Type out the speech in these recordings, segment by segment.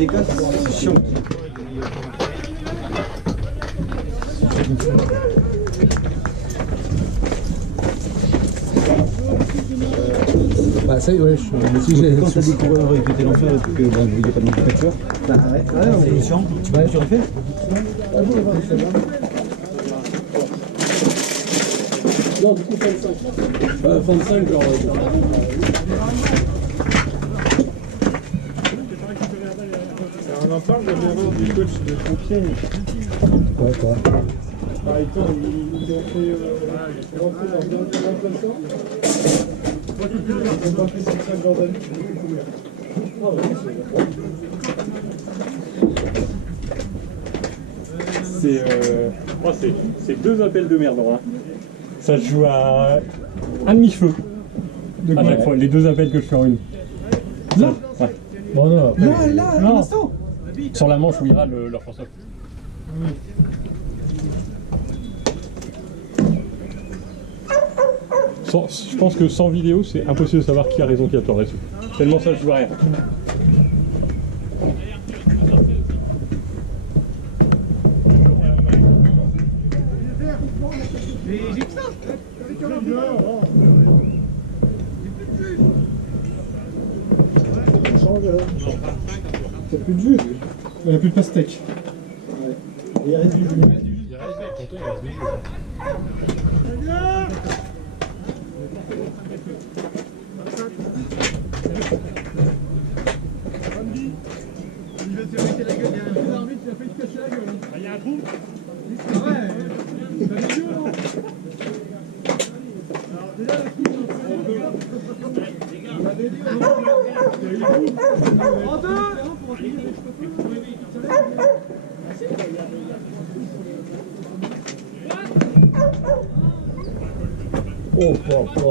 décale, c'est chiant. Bah ça y est, ouais, si j'ai... Quand t'as des coureurs qui étaient l'enfer et que bon, il n'y a pas de manufacture, t'arrêtes, c'est chiant, tu peux refaire. Non, du coup, 25. 25, genre... On en parle de l'erreur du coach de Compiègne. Ouais, quoi. Par exemple, ils ont fait rentrer dans un remplaçant. Ils ont pas fait 5 Jordan. C'est 2 appels de merde. Hein. Ça se joue à un demi-cheveu. À chaque fois, les 2 appels que je fais en une. Là Ouais. Bon, non, après... Là, à Non. l'instant. Sur la manche où ira leur François. Je pense que sans vidéo, c'est impossible de savoir qui a raison, qui a tort là-dessus. Tellement ça, je vois rien. T'as plus de jus. Il n'y a plus de pastèque. Il reste du jus. Il y a un trou. Oh, papa.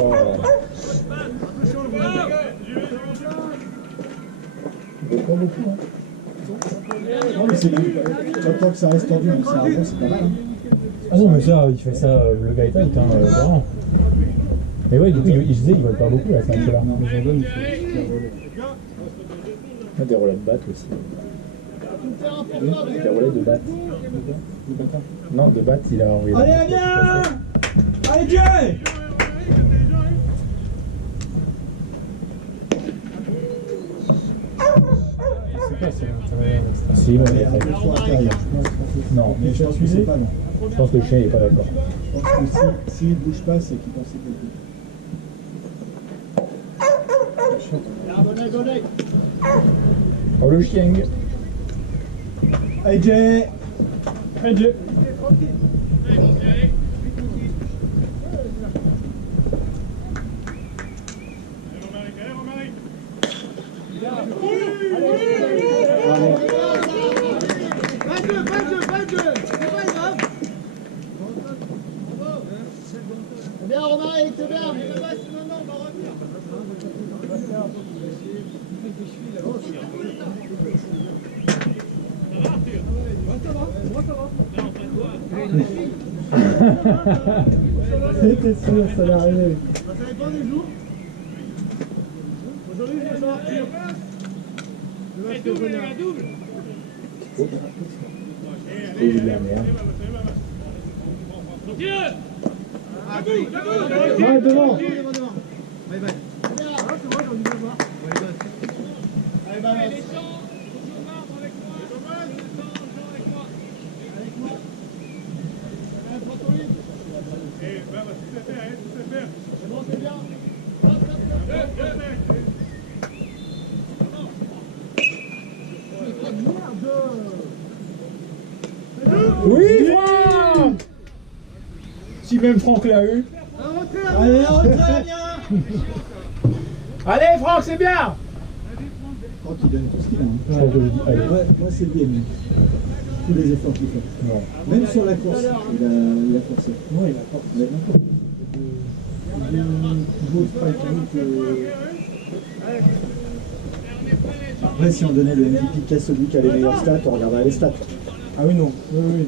Pas beaucoup, hein. Non, mais c'est bien. Tant que ça reste tendu, mais ça avance, c'est pas mal. Hein. Ah non, mais ça, il fait ça, le Gaëtan, il est un parent. Mais ouais, du coup, il disait, il vole pas beaucoup, là, c'est un peu là. Non, mais il faut des relais de batte aussi. Oui, des relais de batte. Non, de batte, il a envoyé. Allez, viens! Allez, Dieu! Si, mais non, Mais je pense que c'est pas non. je pense que le chien il est pas d'accord. Je pense que s'il bouge pas, c'est qu'il pense que c'est Oh le chien. Allez, Jay! Hey, Jay. Bien Romaric, c'est bien. Non, on va revenir. C'était sûr, ça allait arriver. Ça dépend des jours. Aujourd'hui, je vais sortir. Double. Oh, il est la merde. Ouais, devant. Bye bye. C'est moi, j'ai envie de le voir. Allez, bye. Oui, Franck. Si même Franck l'a eu. Allez, rentrez, viens! Allez, Franck, c'est bien. Franck, il donne tout ce qu'il a. Hein. Ouais, je le dis. Allez. Moi, c'est bien. Tous les efforts qu'il fait. Non. Même sur la course, il a forcé. Non, il a pas. Mais n'importe. Après, si on donnait le MVP qu'à celui qui a les meilleures stats, on regarderait les stats. Ah oui, non. Oui, oui.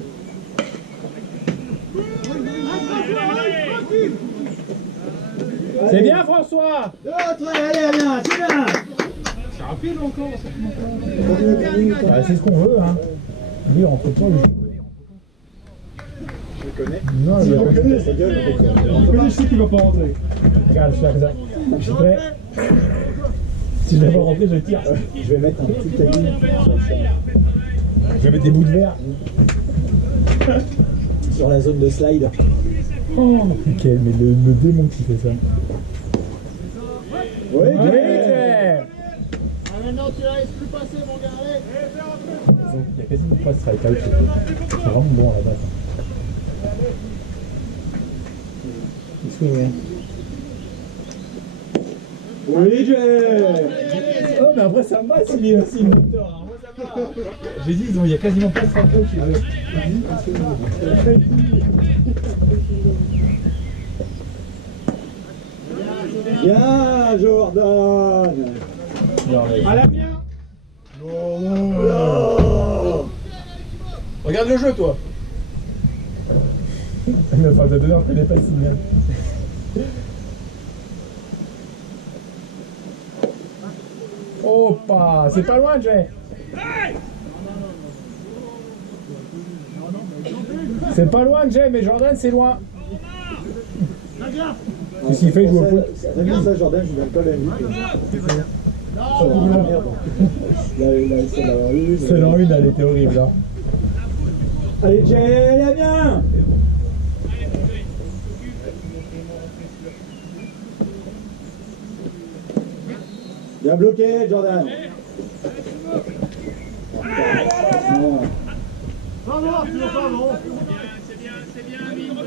C'est bien, François. Allez, viens, c'est bien! fil encore. Bah, c'est ce qu'on veut, hein. Lui, entre toi, lui. Je le connais. Non, Si je on le connais. connaît, Sa gueule, on le connaît. on connaît, je sais qu'il va pas rentrer. Regarde, je suis là comme ça. Je suis prêt. Si je l'avais rentré, je le tire. Je vais mettre un petit tapis sur le chemin. Je vais mettre des bouts de verre. Sur la zone de slide. Oh, ok, mais le démon qui fait ça. Oui, Oui, Jay. Jay. Ah, maintenant tu la laisses plus passer, mon gars. Allez. Donc, il y a quasiment pas de strike out. C'est vraiment bon à la base. Il swing, hein. Oui, Jay. Oh, mais après, ça me va s'il est aussi moteur. Hein. Moi, ça va. J'ai dit, il y a quasiment pas de strike out chez eux. Bien, Jordan. Non, mais... À la mienne. Regarde le jeu, toi. Mais enfin, t'as donné, on connaît pas si bien. Oh, pas. C'est pas loin, Jay. C'est pas loin, Jay, mais Jordan, c'est loin. Qu'est-ce qu'il fait, il joue au foot? T'as vu ça, Jordan, je ne donne pas la nuit. C'est dans une, elle était horrible, là. Allez, Jay, allez, bien. Bien bloqué, Jordan. Bravo, tu vas pas, non.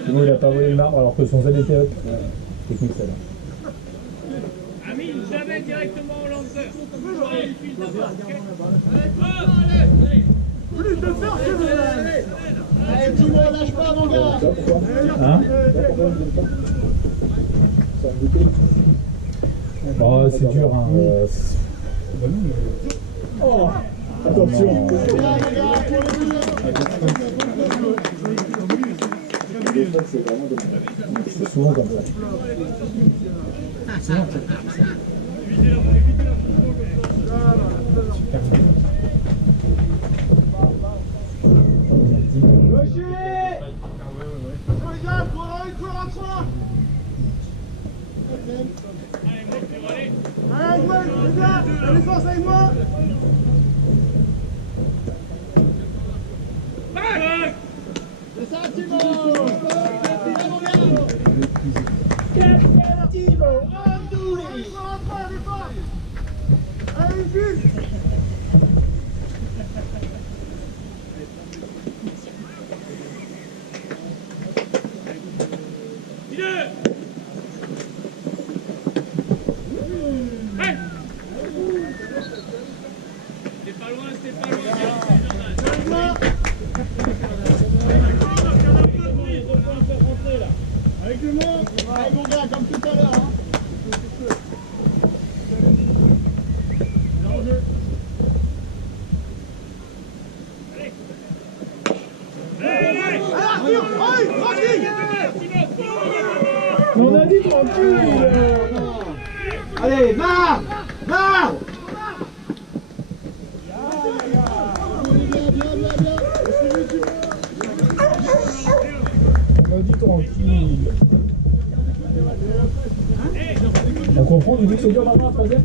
Sinon, il a pas volé le marbre alors que son Z était up. Technique, celle-là. Amine, jamais directement au lanceur. Plus de force que vous. Allez, Timo, lâche pas, mon gars. Ça, pourquoi? Hein? Ça, pourquoi on ne donne pas? Ça me goûter. Oh, c'est dur, hein. Oh, attention. Des fois, c'est vraiment dommage. C'est souvent comme ça. Allez, Gwen, les gars, la défense avec moi. C'est ça, Timo. Timo, allez, Jules. C'était pas loin, c'était pas loin. Avec le monde, allez, mon gars, comme tout à l'heure. Hein. On a dit tranquille! Allez, marre! Marre! On a dit tranquille. On comprend du coup que c'est dur maintenant à troisième?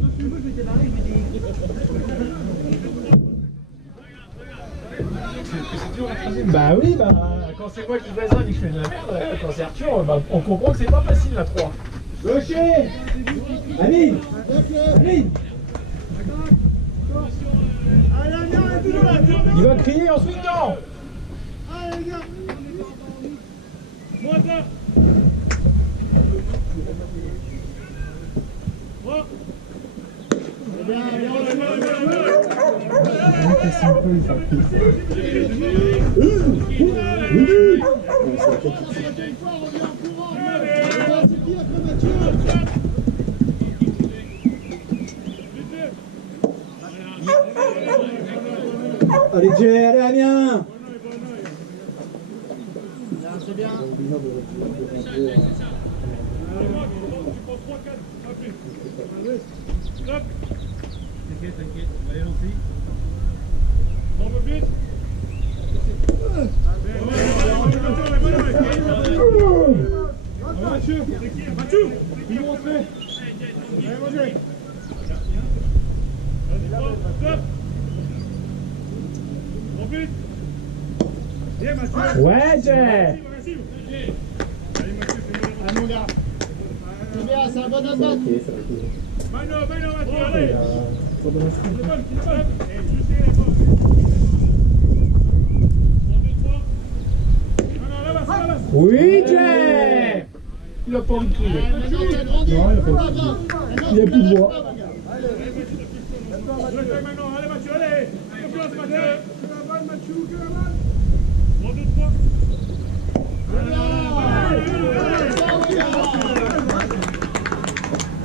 Bah oui, bah quand c'est moi qui fais ça et que je fais de la merde, quand c'est Arthur, bah, on comprend que c'est pas facile la 3. Gaucher! Amine! Amine! Allez, viens, on est toujours là. Il va crier en swingant! Allez, les gars. Moins un. Bien, bien, Allez, Jay, allez, Amiens! c'est bien. T'inquiète, t'inquiète, on va les lancer. Un peu plus. Mathieu, Mathieu. il monte. Allez, Mathieu. Stop. En plus. Viens Mathieu. Ouais, Jay. Allez Mathieu, Ah, mon gars. C'est bien, c'est un bon attaque. Mano, Mathieu, allez. Ça donne un sprint. C'est bon, c'est bon. Juste la porte. 1, 2, 3. Non, là-bas. Oui, Jay. Il a pas envie de crier. Maintenant, t'as grandi. Non, il a pas envie de crier. Il a plus de voix. Maintenant, allez Mathieu, allez. Confiance Mathieu. Que la balle, Mathieu, que la balle. 1, 2, 3.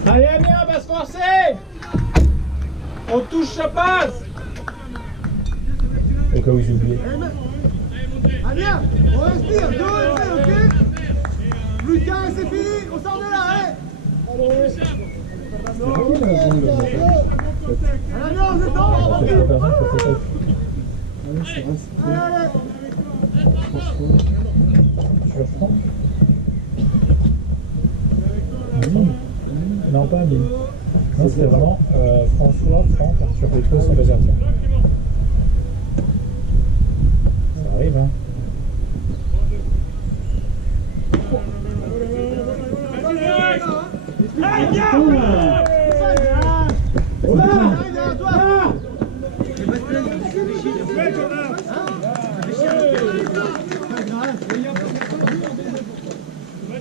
Allez, Amiens, on va se forcer. On touche, ça passe. Au cas où j'ai oublié. Amiens, on respire, 2 effets, ok? Plus qu'un et c'est fini, on sort de là, allez! Amiens, on est temps, on va Tu reprends? Non, pas Amine. Non, c'était vraiment François, Franck, Arthur Petro, sans bazar. Ça arrive, hein.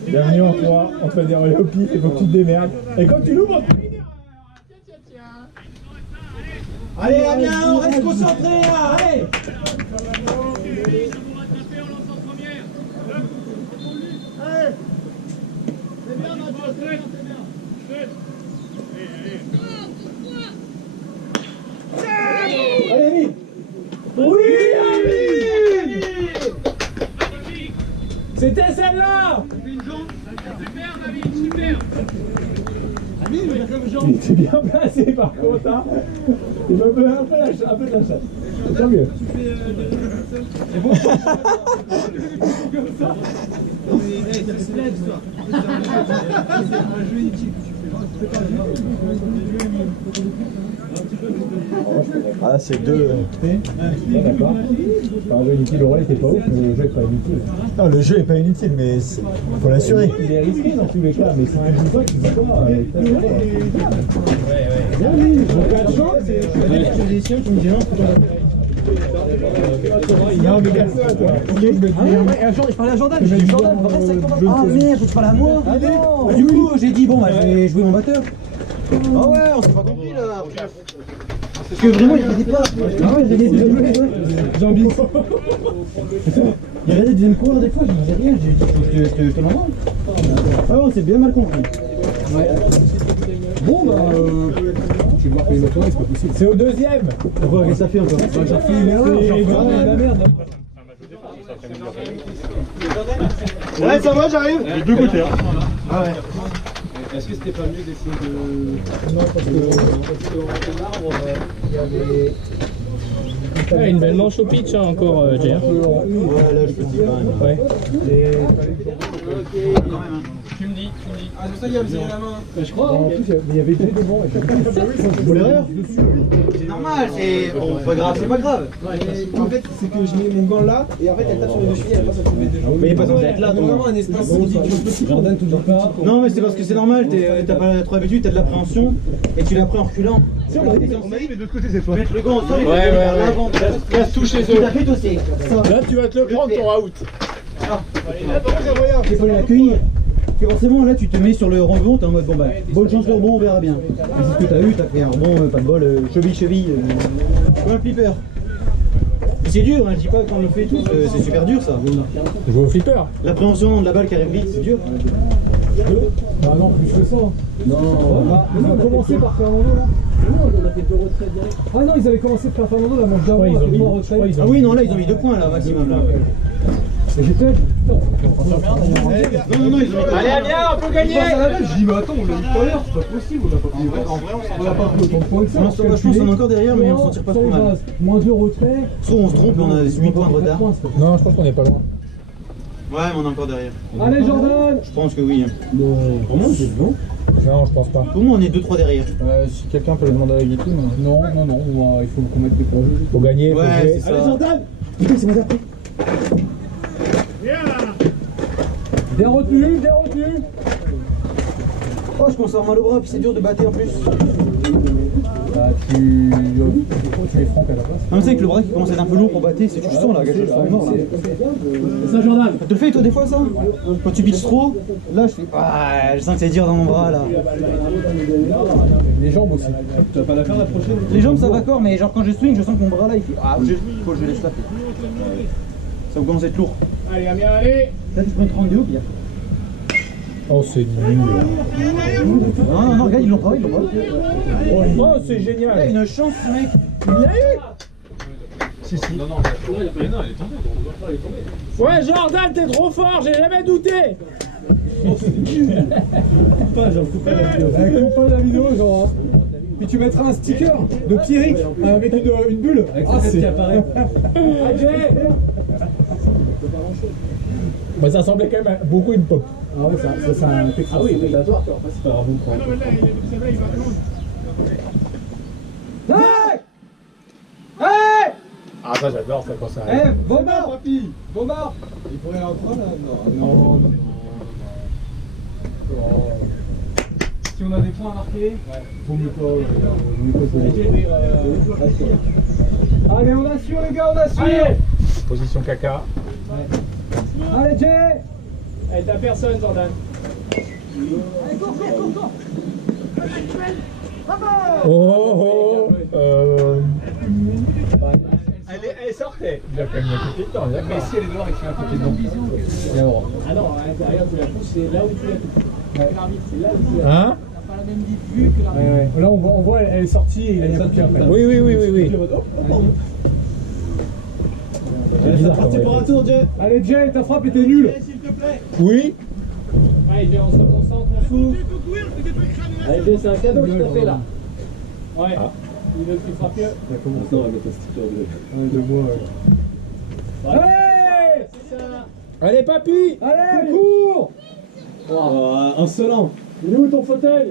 Dernier en 3, on te fait des relais au pif, il faut que tu te démerdes. Et quand tu l'ouvres, Allez, Amiens, on reste concentré, là, allez. C'est bien, Mathieu, c'est bien, c'est bien. Allez, Amine. oui, Amine. C'était celle-là. Super, David, super. Il était bien placé par contre, hein. Il m'a fait un peu de la chasse. Tant mieux. C'est bon. Comme ça. Hey, ça fait plaisir, l'histoire. C'est un jeu inutile que tu fais. Ah, c'est deux. Ouais, d'accord. C'est un jeu inutile, le rôle était pas ouf, mais le jeu est pas inutile. Non, le jeu est pas inutile, mais faut l'assurer. Il est risqué dans tous les cas, mais c'est un joueur qui dit pas. J'ai pas de chance, c'est des cieux qui me disent non, faut Non, mais casse-toi, toi. je parlais à Jordan, j'ai dit Jordan, reste avec ton batteur. Ah merde, tu parles à moi. Du coup, j'ai dit bon, bah, je vais jouer mon batteur. Ah ouais, on s'est pas compris là. Parce que vraiment, il faisait pas. Ah ouais, j'ai envie. Il y avait des deuxièmes coureurs des fois, je disais rien, j'ai dit je te l'envoie. Ah ouais, on s'est bien mal compris. Ouais. Bon bah Tu vais voir payer notre c'est pas possible. C'est au deuxième. pourquoi qu'est-ce que ça fait encore? J'ai refait une erreur, j'ai refait la merde. Ouais, ça va, j'arrive. les deux côtés. Hein. Ah ouais. Est-ce que c'était pas mieux d'essayer de. Non, parce que l'arbre, il y avait. Ouais, une belle manche au pitch hein, encore, Jay. Ouais, là, je peux dire. Ouais. Tu me dis. Ah, c'est ça, il y a la main. Je crois. En plus, il y avait deux devant. Vous l'erreur? C'est normal, c'est bon, pas grave, c'est pas grave. En fait, c'est que je mets mon gant là, et en fait, elle tape sur les deux chevilles, elle passe à tomber deux. Mais il est pas censé être là, Donc, ton vraiment un espace ridicule. Jordan, toujours pas. Non, mais c'est parce que c'est normal, t'as pas trop l'habitude, t'as de l'appréhension, et tu l'apprends en reculant. On m'a dit, mais de l'autre côté, c'est toi. Mettre le gant au sol, et Ouais, vers ouais. l'avant. Reste touché Tout à fait, toi, c'est ça. Là, tu vas te le prendre, ton out. Il faut l'accueillir. Parce que forcément, là, tu te mets sur le rebond, t'es en mode bon, bah, bonne chance le rebond, on verra bien. Et c'est ce que t'as eu, t'as fait un rebond, pas de bol, cheville, comme un flipper. Mais c'est dur, hein, je dis pas qu'on le fait tous, c'est super dur ça. Je joue au flipper. L'appréhension de la balle qui arrive vite, c'est dur. Ah non, plus que ça. Non, ils ont commencé par Fernando là. Non, on a fait 2 retraites direct. Ah non, ils avaient commencé par Fernando la manche d'avant, Ouais, ils ont mis 3 retraites. Ah oui, non, là, ils ont mis 2 points là, maximum là. Et j'ai fait, putain, on s'en bien d'ailleurs. Non, ils ont. Allez, viens, on peut gagner. Je dis, mais attends, on l'a dit tout à l'heure, c'est pas possible, on l'a pas pris. En vrai, on n'a pas pris autant de points que ça. Je pense qu'on est encore derrière, mais on s'en tire pas trop mal. Moins 2 retrait. Soit on se trompe et on a 8 points de retard. Non, je pense qu'on est pas loin. Ouais, mais on est encore derrière. Allez, Jordan. Je pense que oui. Pour moi, c'est bon. Non, je pense pas. Pour moi, on est 2-3 derrière. Si quelqu'un peut le demander à la guitare. Non, il faut qu'on mette des points. Faut gagner, faut Ouais, jouer. c'est ça. Allez, Jordan. Putain, c'est moi d'après. Viens là. Bien retenu, bien retenu. Oh, je commence à avoir mal au bras, puis c'est dur de battre en plus. Bah, tu mets Franck à la place. Non, mais tu sais que le bras qui commence à être un peu lourd pour battre, c'est tu le sens là, gars, je le sens mort là. C'est ça, Jordan. Ça te le fait toi des fois ça? Quand tu pitches trop, là je fais. Ah, je sens que c'est dur dans mon bras là. Les jambes aussi. Tu vas pas la faire la prochaine? Les jambes ça va d'accord, mais genre quand je swing, je sens que mon bras là il fait. Ah, faut que je laisse taper. Ça commence à être lourd. Allez, Amiens, allez. Là tu prends une 32 au pire. Oh, c'est nul. Non, regarde, ils l'ont pas, Oh, c'est Il a génial. une chance ce mec. Il l'a eu. Ouais, Jordan, t'es trop fort, j'ai jamais douté. Coupe pas la vidéo, genre. Puis tu mettras un sticker de Pierrick avec une bulle. Avec sa tête qui apparaît. Bah, ça semblait quand même beaucoup une pop. Ah ouais, ça c'est un Texas. Ah oui, c'est obligatoire. C'est pas grave. Ah non, mais là, il va prendre. Ah, ça j'adore ça quand ça Eh, arrive. Bombard, papy. Bombard. Il pourrait aller en train là? Non. Si on a des points à marquer. Vaut mieux pas. Allez, on assure les gars, on assure. Allez. Position caca. Allez, Jay. Allez, t'as personne, Jordan. Oh. Elle sortait. Il a quand même mis un côté dedans. Mais si elle est dehors et qu'il y a un côté dedans. Ah non, à l'intérieur, tu la pousses, c'est là où tu la pousses. L'arbitre, c'est là où tu la pousses. Hein? T'as pas la même vue que l'arbitre. Là, on voit, elle est sortie et il a mis un coup de pied après. Oui. C'est bizarre. parti quand pour même. un tour, Jay. Allez, Jay, ta frappe était nulle. S'il te plaît. Oui. Allez, Jay, on se concentre, on s'ouvre. Tu peux courir, tu peux cramer la Allez, Jay, c'est un cadeau que je t'ai fait là. Ouais. Ah. Il veut que tu frappes mieux. Maintenant, on va mettre un sticker de moi. Allez, c'est ça. Allez, papy. Allez, cours. Wow. Insolent. Il est où ton fauteuil?